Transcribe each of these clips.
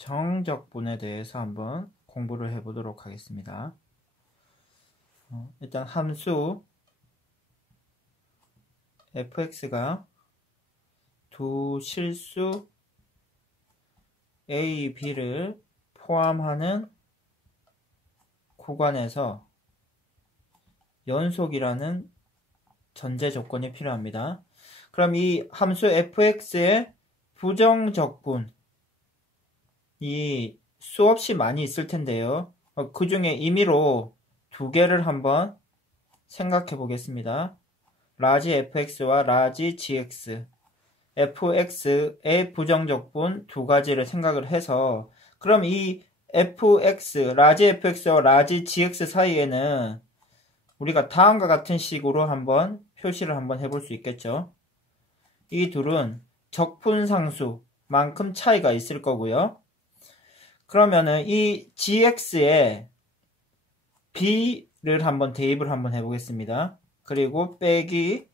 정적분에 대해서 한번 공부를 해보도록 하겠습니다. 일단 함수 fx가 두 실수 a, b를 포함하는 구간에서 연속이라는 전제 조건이 필요합니다. 그럼 이 함수 fx의 부정적분, 이 수없이 많이 있을 텐데요. 그 중에 임의로 두 개를 한번 생각해 보겠습니다. 라지 fx와 라지 gx, fx의 부정적분 두 가지를 생각을 해서, 그럼 이 fx, 라지 fx와 라지 gx 사이에는 우리가 다음과 같은 식으로 한번 표시를 한번 해볼 수 있겠죠. 이 둘은 적분상수만큼 차이가 있을 거고요. 그러면은 이 gx에 b를 한번 대입을 한번 해보겠습니다. 그리고 빼기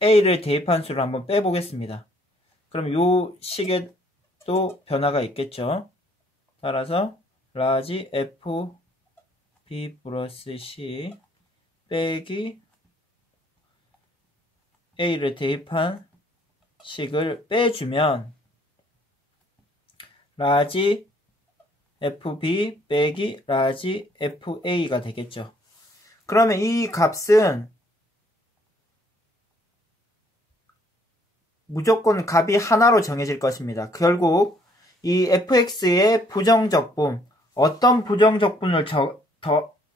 a를 대입한 수를 한번 빼보겠습니다. 그럼 요 식에도 변화가 있겠죠. 따라서 라지 f b 플러스 c 빼기 a를 대입한 식을 빼주면 라지 fb 빼기 라지 fa가 되겠죠. 그러면 이 값은 무조건 값이 하나로 정해질 것입니다. 결국 이 fx의 부정적분, 어떤 부정적분을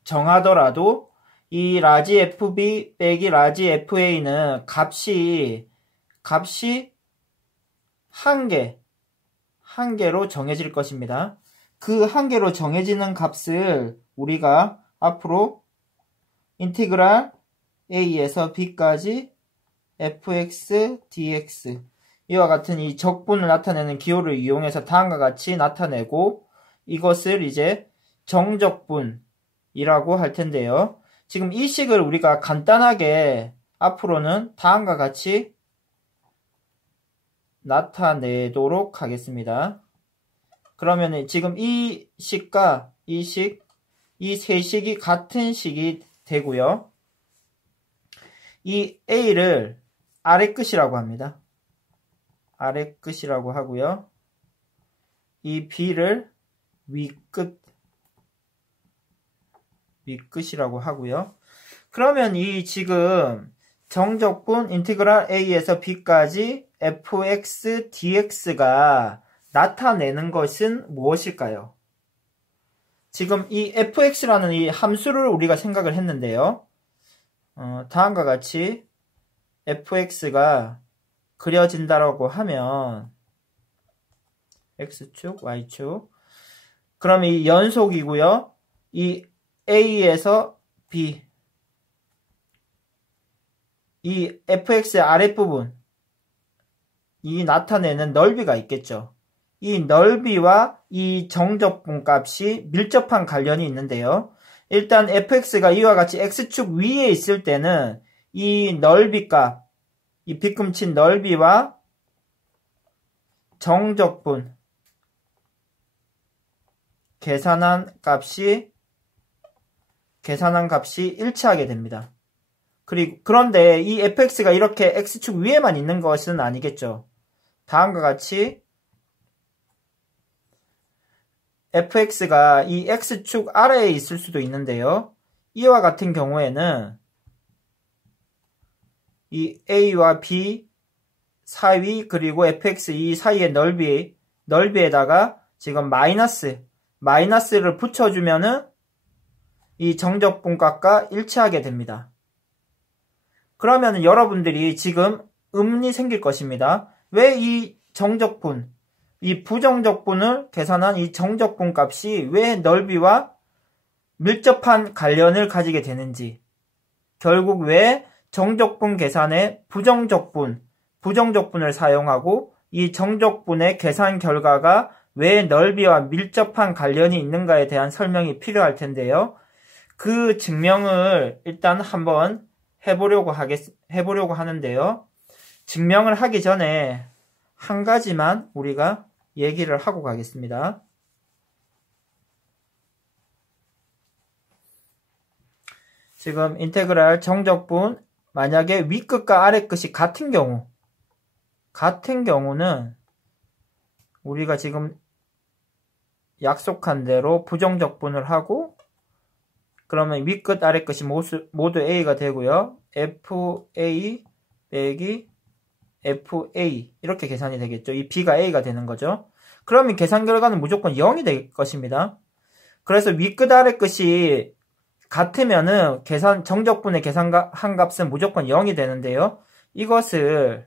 정하더라도 이 라지 fb 빼기 라지 fa는 값이 한 개로 정해질 것입니다. 그 한 개로 정해지는 값을 우리가 앞으로 인티그랄 a에서 b까지 fx dx 이와 같은 이 적분을 나타내는 기호를 이용해서 다음과 같이 나타내고, 이것을 이제 정적분이라고 할 텐데요. 지금 이 식을 우리가 간단하게 앞으로는 다음과 같이 나타내도록 하겠습니다. 그러면 지금 이 식과 이 식, 이 세 식이 같은 식이 되고요. 이 a를 아래 끝이라고 합니다. 아래 끝이라고 하고요. 이 b를 윗끝이라고 하고요. 그러면 이 지금 정적분 인티그랄 a에서 b까지 fx dx가 나타내는 것은 무엇일까요? 지금 이 fx라는 이 함수를 우리가 생각을 했는데요. 다음과 같이 fx가 그려진다라고 하면 x축, y축, 그럼 이 연속이고요. 이 a에서 b, 이 fx의 아랫부분, 이 나타내는 넓이가 있겠죠. 이 넓이와 이 정적분 값이 밀접한 관련이 있는데요. 일단 fx가 이와 같이 x축 위에 있을 때는 이 넓이 값, 이 빗금친 넓이와 정적분 계산한 값이 일치하게 됩니다. 그런데 이 fx가 이렇게 x축 위에만 있는 것은 아니겠죠. 다음과 같이 fx가 이 x축 아래에 있을 수도 있는데요. 이와 같은 경우에는 이 a와 b 사이 그리고 fx 이 사이의 넓이에다가 지금 마이너스를 붙여주면은 이 정적분 값과 일치하게 됩니다. 그러면 여러분들이 지금 의문이 생길 것입니다. 왜 이 정적분, 이 부정적분을 계산한 이 정적분 값이 왜 넓이와 밀접한 관련을 가지게 되는지, 결국 왜 정적분 계산에 부정적분을 사용하고 이 정적분의 계산 결과가 왜 넓이와 밀접한 관련이 있는가에 대한 설명이 필요할 텐데요. 그 증명을 일단 한번 해보려고 하는데요. 증명을 하기 전에 한 가지만 우리가 얘기를 하고 가겠습니다. 지금 인테그랄 정적분 만약에 윗끝과 아랫끝이 같은 경우는 우리가 지금 약속한 대로 부정적분을 하고 그러면 윗끝 아랫끝이 모두 A가 되고요. FA 빼기 FA 이렇게 계산이 되겠죠. 이 B가 A가 되는 거죠. 그러면 계산 결과는 무조건 0이 될 것입니다. 그래서 윗끝 아랫끝이 같으면은 정적분의 계산한 값은 무조건 0이 되는데요. 이것을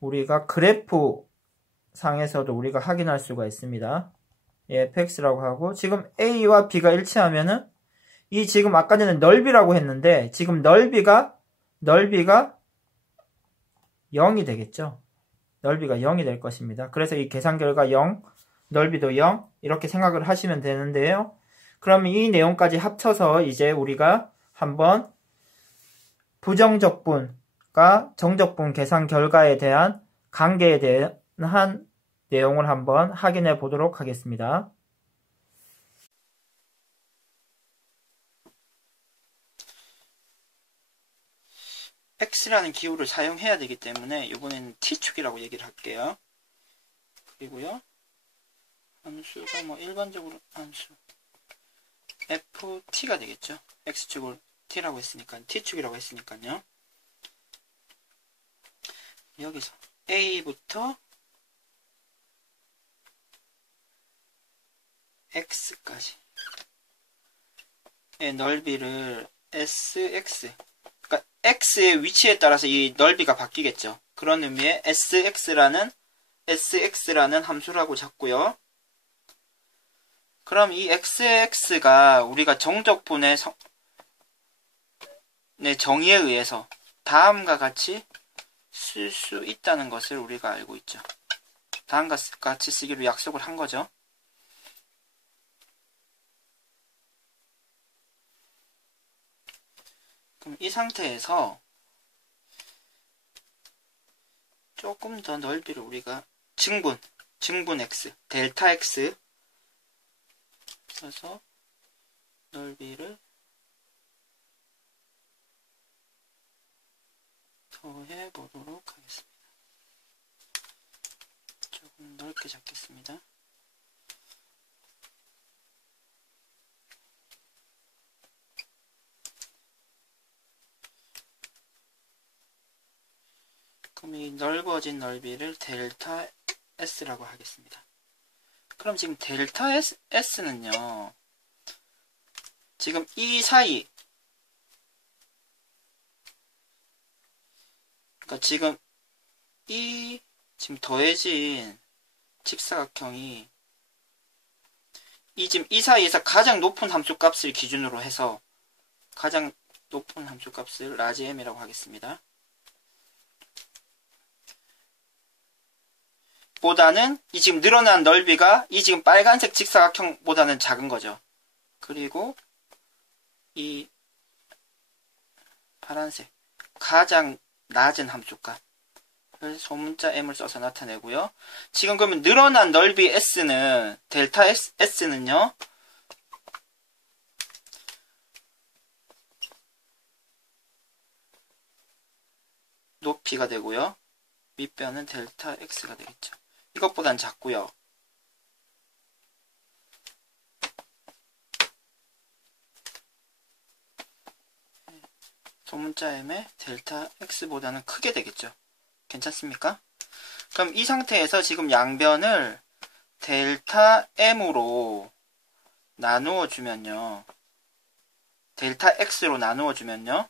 우리가 그래프 상에서도 우리가 확인할 수가 있습니다. fx라고 하고 지금 a와 b가 일치하면은 이 지금 아까 전에 넓이라고 했는데 지금 넓이가 0이 되겠죠. 넓이가 0이 될 것입니다. 그래서 이 계산 결과 0, 넓이도 0 이렇게 생각을 하시면 되는데요. 그러면 이 내용까지 합쳐서 이제 우리가 한번 부정적분과 정적분 계산 결과에 대한 관계에 대한 내용을 한번 확인해 보도록 하겠습니다. x라는 기호를 사용해야 되기 때문에 이번에는 t축이라고 얘기를 할게요. 그리고요. 함수가 일반적으로 함수 ft가 되겠죠. x축을 t라고 했으니까 t축이라고 했으니까요. 여기서 a부터 x까지 넓이를 sx 그러니까 x의 위치에 따라서 이 넓이가 바뀌겠죠. 그런 의미의 sx라는 함수라고 잡고요. 그럼 이 xx가 우리가 정적분의 정의에 의해서 다음과 같이 쓸 수 있다는 것을 우리가 알고 있죠. 다음과 같이 쓰기로 약속을 한 거죠. 그럼 이 상태에서 조금 더 넓이를 우리가 증분 x, 델타 x 그래서 넓이를 더해 보도록 하겠습니다. 조금 넓게 잡겠습니다. 그럼 이 넓어진 넓이를 델타 S라고 하겠습니다. 그럼 지금 델타 S는요. 지금 이 사이 그러니까 지금 지금 더해진 직사각형이 지금 이 사이에서 가장 높은 함수값을 기준으로 해서 가장 높은 함수값을 라지 m이라고 하겠습니다. 보다는 이 지금 늘어난 넓이가 이 지금 빨간색 직사각형보다는 작은 거죠. 그리고 이 파란색 가장 낮은 함수값을 소문자 m을 써서 나타내고요. 지금 그러면 늘어난 넓이 s는 델타 s는요. 높이가 되고요. 밑변은 델타 x가 되겠죠. 이것보단 작고요. 소문자 m의 델타 x보다는 크게 되겠죠. 괜찮습니까? 그럼 이 상태에서 지금 양변을 델타 m으로 나누어 주면요. 델타 x로 나누어 주면요.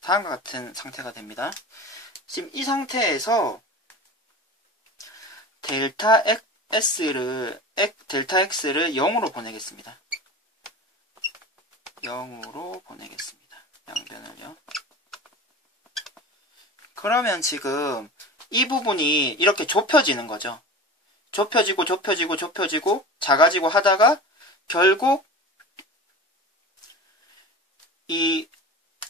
다음과 같은 상태가 됩니다. 지금 이 상태에서 델타 x를 0으로 보내겠습니다. 0으로 보내겠습니다. 양변을요. 그러면 지금 이 부분이 이렇게 좁혀지는 거죠. 좁혀지고 작아지고 하다가 결국 이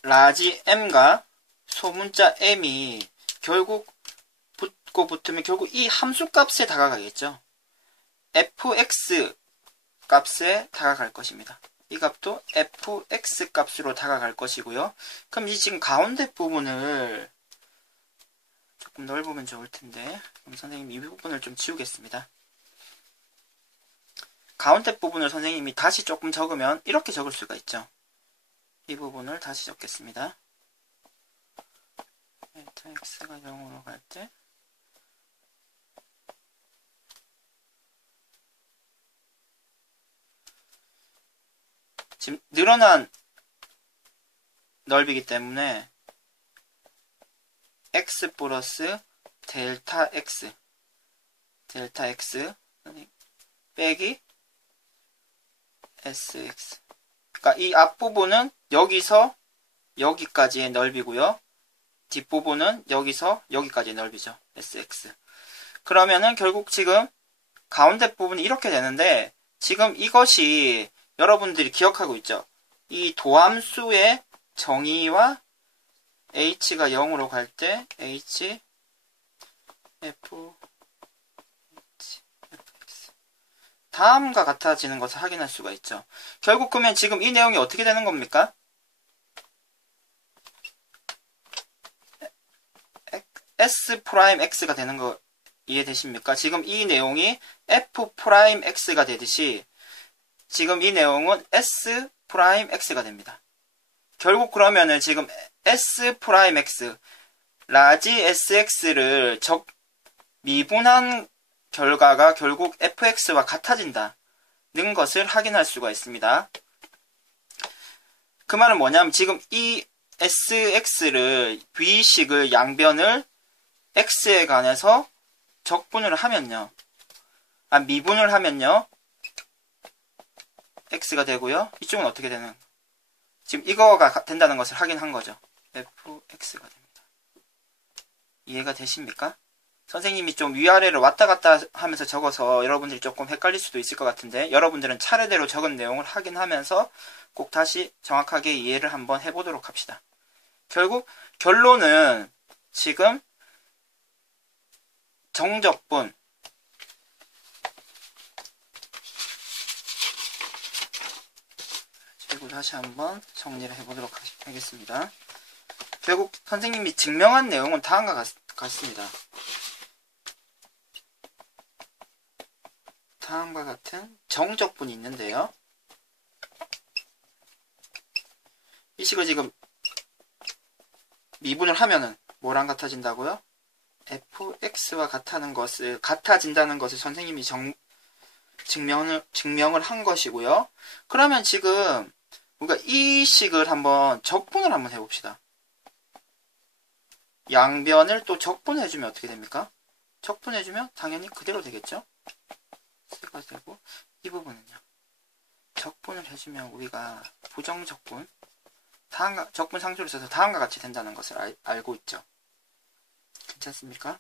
라지 m과 소문자 m이 결국 붙고 붙으면 결국 이 함수 값에 다가가겠죠. fx 값에 다가갈 것입니다. 이 값도 fx 값으로 다가갈 것이고요. 그럼 이 지금 가운데 부분을 조금 넓으면 좋을 텐데, 그럼 선생님이 이 부분을 좀 지우겠습니다. 가운데 부분을 선생님이 다시 조금 적으면 이렇게 적을 수가 있죠. 이 부분을 다시 적겠습니다. 델타 x가 0으로 갈 때 지금 늘어난 넓이기 때문에 x 플러스 델타 x 빼기 sx. 그러니까 이 앞부분은 여기서 여기까지의 넓이고요. 뒷부분은 여기서 여기까지의 넓이죠. sx. 그러면은 결국 지금 가운데 부분이 이렇게 되는데, 지금 이것이 여러분들이 기억하고 있죠. 이 도함수의 정의와 h가 0으로 갈 때 h f fx 다음과 같아지는 것을 확인할 수가 있죠. 결국 그러면 지금 이 내용이 어떻게 되는 겁니까? S'(x가) 되는 거 이해되십니까? 지금 이 내용이 F'X가 되듯이 지금 이 내용은 S'X가 됩니다. 결국 그러면은 지금 S'X, 라지 SX를 미분한 결과가 결국 fx와 같아진다는 것을 확인할 수가 있습니다. 그 말은 뭐냐면 지금 이 sx를 b식을 양변을 x에 관해서 적분을 하면요, 미분을 하면요 x가 되고요. 이쪽은 어떻게 되는, 지금 이거가 된다는 것을 확인한 거죠. fx가 됩니다. 이해가 되십니까? 선생님이 좀 위아래를 왔다 갔다 하면서 적어서 여러분들이 조금 헷갈릴 수도 있을 것 같은데, 여러분들은 차례대로 적은 내용을 확인하면서 꼭 다시 정확하게 이해를 한번 해보도록 합시다. 결국 결론은 지금 정적분, 그리고 다시 한번 정리를 해보도록 하겠습니다. 결국 선생님이 증명한 내용은 다음과 같습니다. 다음과 같은 정적분이 있는데요. 이 식을 지금 미분을 하면은 뭐랑 같아진다고요? fx와 같아진다는 것을 선생님이 증명을 한 것이고요. 그러면 지금 우리가 이 식을 한번 적분을 한번 해봅시다. 양변을 또 적분해주면 어떻게 됩니까? 적분해주면 당연히 그대로 되겠죠? C가 되고, 이 부분은요, 적분을 해주면 우리가 부정적분, 적분 상수를 써서 다음과 같이 된다는 것을 알고 있죠. 괜찮습니까?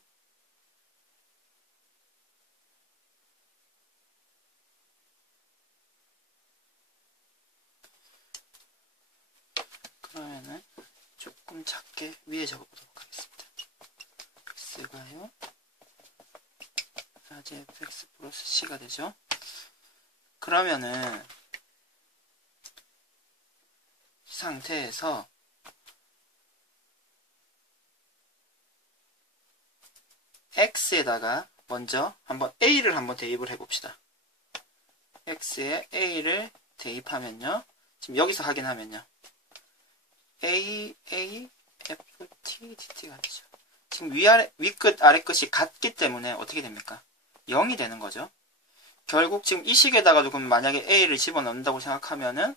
그러면은 조금 작게 위에 적어보도록 하겠습니다. x가요, 라지 fx 플러스 c가 되죠. 그러면은 이 상태에서 x에다가 먼저 한번 a를 한번 대입을 해봅시다. x에 a를 대입하면요, 지금 여기서 확인하면요, a f t dt가 되죠. 지금 위끝 아래끝이 같기 때문에 어떻게 됩니까? 0이 되는 거죠. 결국 지금 이 식에다가도 그럼 만약에 a를 집어넣는다고 생각하면은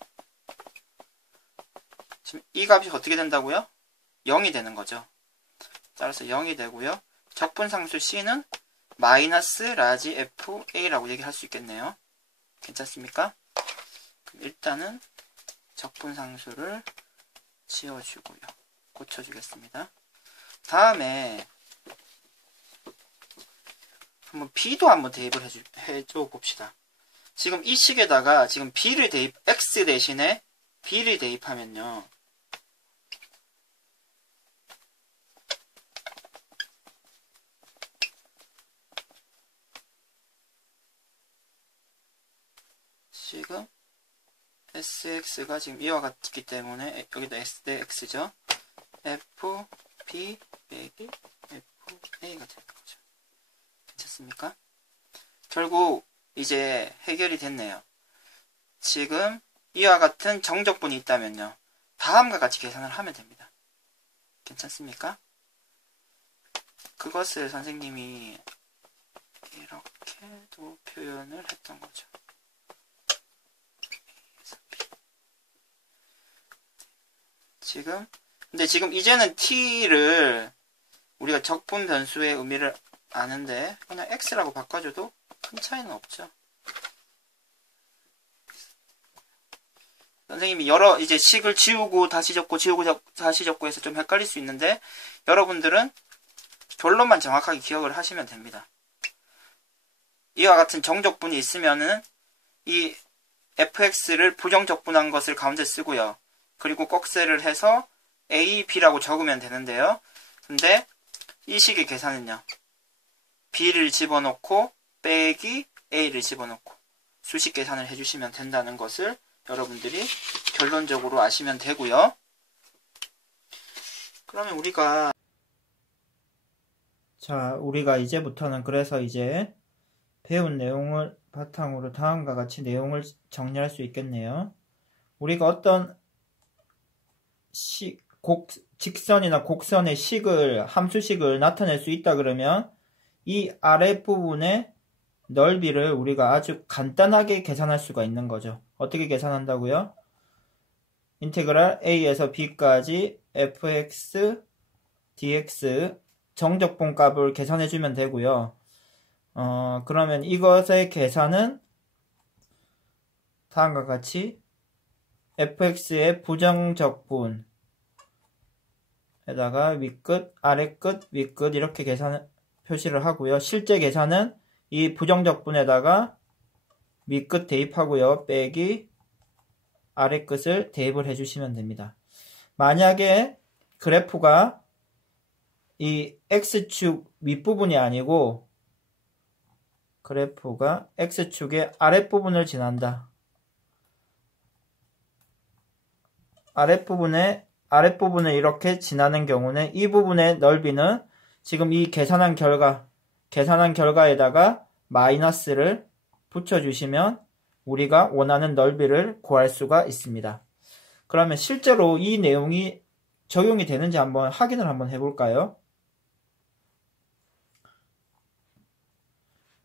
지금 이 값이 어떻게 된다고요? 0이 되는 거죠. 따라서 0이 되고요. 적분상수 c는 마이너스 라지 fa라고 얘기할 수 있겠네요. 괜찮습니까? 그럼 일단은 적분상수를 지워주고요. 고쳐주겠습니다. 다음에 한번 b도 한번 대입을 해줘 봅시다. 지금 이 식에다가 지금 x 대신에 b를 대입하면요, 지금 sx가 지금 이와 같기 때문에 여기다 s 대 x죠. f, b 빼기 f, a가 되는 거죠. 괜찮습니까? 결국 이제 해결이 됐네요. 지금 이와 같은 정적분이 있다면요. 다음과 같이 계산을 하면 됩니다. 괜찮습니까? 그것을 선생님이 이렇게도 표현을 했던 거죠. 근데 지금 이제는 t를 우리가 적분 변수의 의미를 아는데 그냥 x라고 바꿔줘도 큰 차이는 없죠. 선생님이 이제 식을 지우고 다시 적고 지우고 다시 적고 해서 좀 헷갈릴 수 있는데 여러분들은 결론만 정확하게 기억을 하시면 됩니다. 이와 같은 정적분이 있으면은 이 fx를 부정적분한 것을 가운데 쓰고요. 그리고 꺽쇠를 해서 a, b라고 적으면 되는데요. 근데 이 식의 계산은요. b를 집어넣고 빼기 a를 집어넣고 수식 계산을 해주시면 된다는 것을 여러분들이 결론적으로 아시면 되고요. 그러면 우리가 이제부터는 그래서 이제 배운 내용을 바탕으로 다음과 같이 내용을 정리할 수 있겠네요. 우리가 어떤 직선이나 곡선의 함수식을 나타낼 수 있다 그러면 이 아랫부분의 넓이를 우리가 아주 간단하게 계산할 수가 있는 거죠. 어떻게 계산한다고요? 인테그랄 a에서 b까지 fx dx 정적분 값을 계산해주면 되고요. 그러면 이것의 계산은 다음과 같이 fx의 부정적분 에다가 윗끝, 아랫끝, 윗끝 이렇게 표시를 하고요. 실제 계산은 이 부정적분에다가 윗끝 대입하고요. 빼기 아랫끝을 대입을 해주시면 됩니다. 만약에 그래프가 이 x축 윗부분이 아니고 그래프가 x축의 아랫부분을 지난다. 아랫부분을 이렇게 지나는 경우는 이 부분의 넓이는 지금 이 계산한 결과에다가 마이너스를 붙여주시면 우리가 원하는 넓이를 구할 수가 있습니다. 그러면 실제로 이 내용이 적용이 되는지 확인을 한번 해볼까요?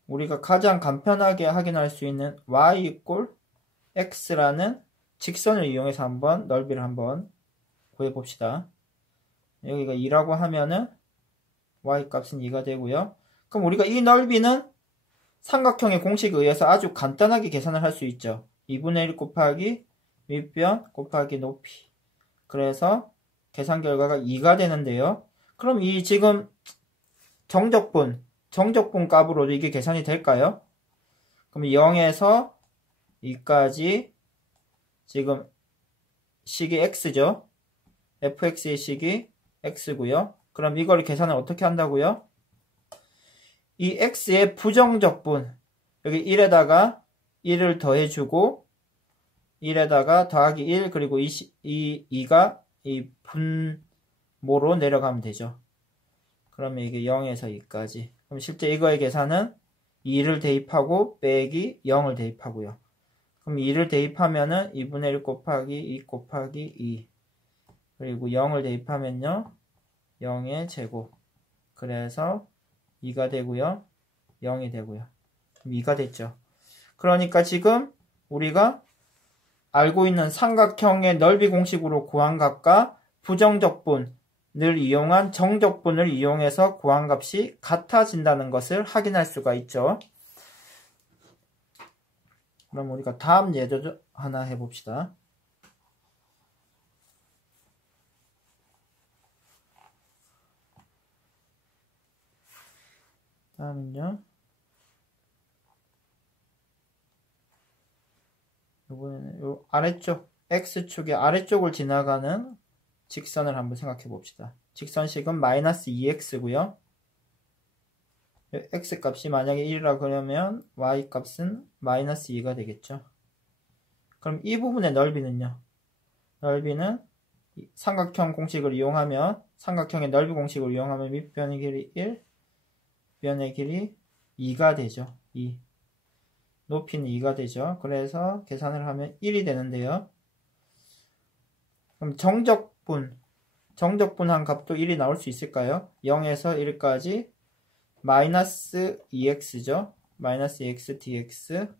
우리가 가장 간편하게 확인할 수 있는 y = x라는 직선을 이용해서 한번 넓이를 한번 구해봅시다. 여기가 2라고 하면은 y 값은 2가 되고요. 그럼 우리가 이 넓이는 삼각형의 공식에 의해서 아주 간단하게 계산을 할 수 있죠. 2분의 1 곱하기 밑변 곱하기 높이. 그래서 계산 결과가 2가 되는데요. 그럼 이 지금 정적분 값으로도 이게 계산이 될까요? 그럼 0에서 2까지 지금 식이 x죠. fx의 식이 x고요. 그럼 이걸 계산을 어떻게 한다고요? 이 x의 부정적분 여기 1에다가 1을 더해주고 1에다가 더하기 1 그리고 2가 이 분모로 내려가면 되죠. 그러면 이게 0에서 2까지. 그럼 실제 이거의 계산은 2를 대입하고 빼기 0을 대입하고요. 그럼 2를 대입하면은 2분의 1 곱하기 2 곱하기 2 그리고 0을 대입하면요 0의 제곱 그래서 2가 되고요 0이 되고요 2가 됐죠. 그러니까 지금 우리가 알고 있는 삼각형의 넓이 공식으로 구한 값과 부정적분을 이용한 정적분을 이용해서 구한 값이 같아진다는 것을 확인할 수가 있죠. 그럼 우리가 다음 예도 하나 해봅시다. 다음은요. 이번에는 요 아래쪽 x축의 아래쪽을 지나가는 직선을 한번 생각해 봅시다. 직선식은 마이너스 2x고요. x 값이 만약에 1이라 그러면 y 값은 마이너스 2가 되겠죠. 그럼 이 부분의 넓이는요? 넓이는 삼각형 공식을 이용하면, 삼각형의 넓이 공식을 이용하면 밑변의 길이 1, 변의 길이 2가 되죠. 2. 높이는 2가 되죠. 그래서 계산을 하면 1이 되는데요. 그럼 정적분한 값도 1이 나올 수 있을까요? 0에서 1까지 마이너스 2x죠. 마이너스 2x dx.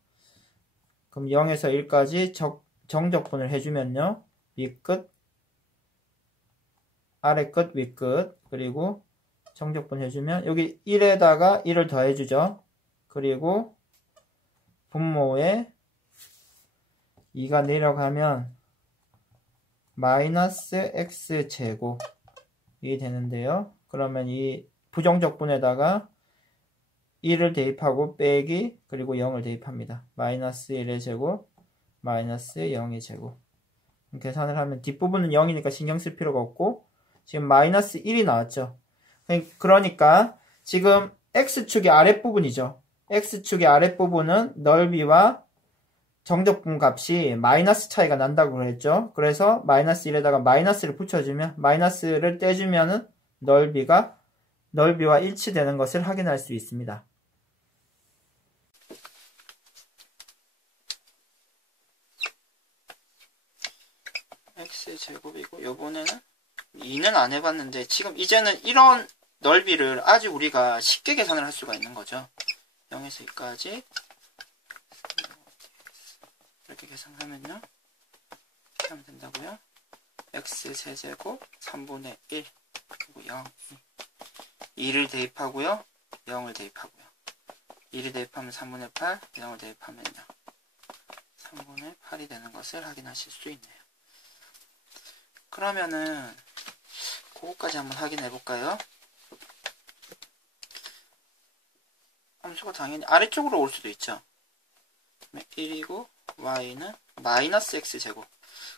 그럼 0에서 1까지 정적분을 해주면요. 위끝, 아래끝, 위끝. 그리고 정적분 해주면 여기 1에다가 1을 더해주죠. 그리고 분모에 2가 내려가면 마이너스 x제곱이 되는데요. 그러면 이 부정적분에다가 1을 대입하고 빼기 그리고 0을 대입합니다. 마이너스 1의 제곱 마이너스 0의 제곱. 계산을 하면 뒷부분은 0이니까 신경 쓸 필요가 없고 지금 마이너스 1이 나왔죠. 그러니까 지금 x축의 아랫부분이죠. x축의 아랫부분은 넓이와 정적분 값이 마이너스 차이가 난다고 그랬죠. 그래서 마이너스 1에다가 마이너스를 붙여주면 마이너스를 떼주면은 넓이와 일치되는 것을 확인할 수 있습니다. x제곱이고 요번에는 2는 안 해봤는데 지금 이제는 이런 넓이를 아주 우리가 쉽게 계산을 할 수가 있는 거죠. 0에서 2까지 이렇게 계산하면요. 이렇게 하면 된다고요. x 세제곱 3분의 1 그리고 0 2를 대입하고요. 0을 대입하고요. 2를 대입하면 3분의 8 0을 대입하면요. 3분의 8이 되는 것을 확인하실 수 있네요. 그러면은 그거까지 한번 확인해 볼까요? 함수가 당연히 아래쪽으로 올 수도 있죠. 1이고 y는 마이너스 x제곱.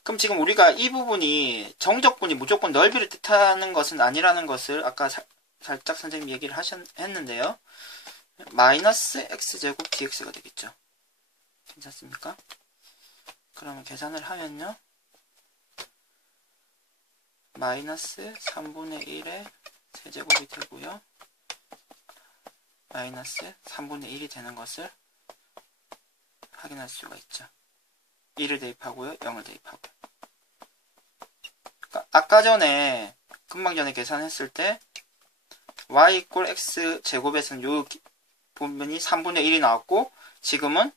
그럼 지금 우리가 이 부분이 정적분이 무조건 넓이를 뜻하는 것은 아니라는 것을 아까 살짝 선생님이 얘기를 했는데요. 마이너스 x제곱 dx가 되겠죠. 괜찮습니까? 그러면 계산을 하면요. 마이너스 3분의 1의 세제곱이 되고요. 마이너스 3분의 1이 되는 것을 확인할 수가 있죠. 1을 대입하고요. 0을 대입하고요. 그러니까 아까 전에 금방 전에 계산했을 때 y 이꼴 x 제곱에서는 요 부분이 3분의 1이 나왔고 지금은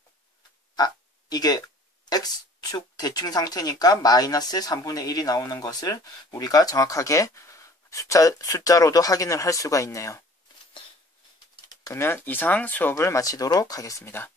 이게 x축 대칭 상태니까 마이너스 3분의 1이 나오는 것을 우리가 정확하게 숫자로도 확인을 할 수가 있네요. 그러면 이상 수업을 마치도록 하겠습니다.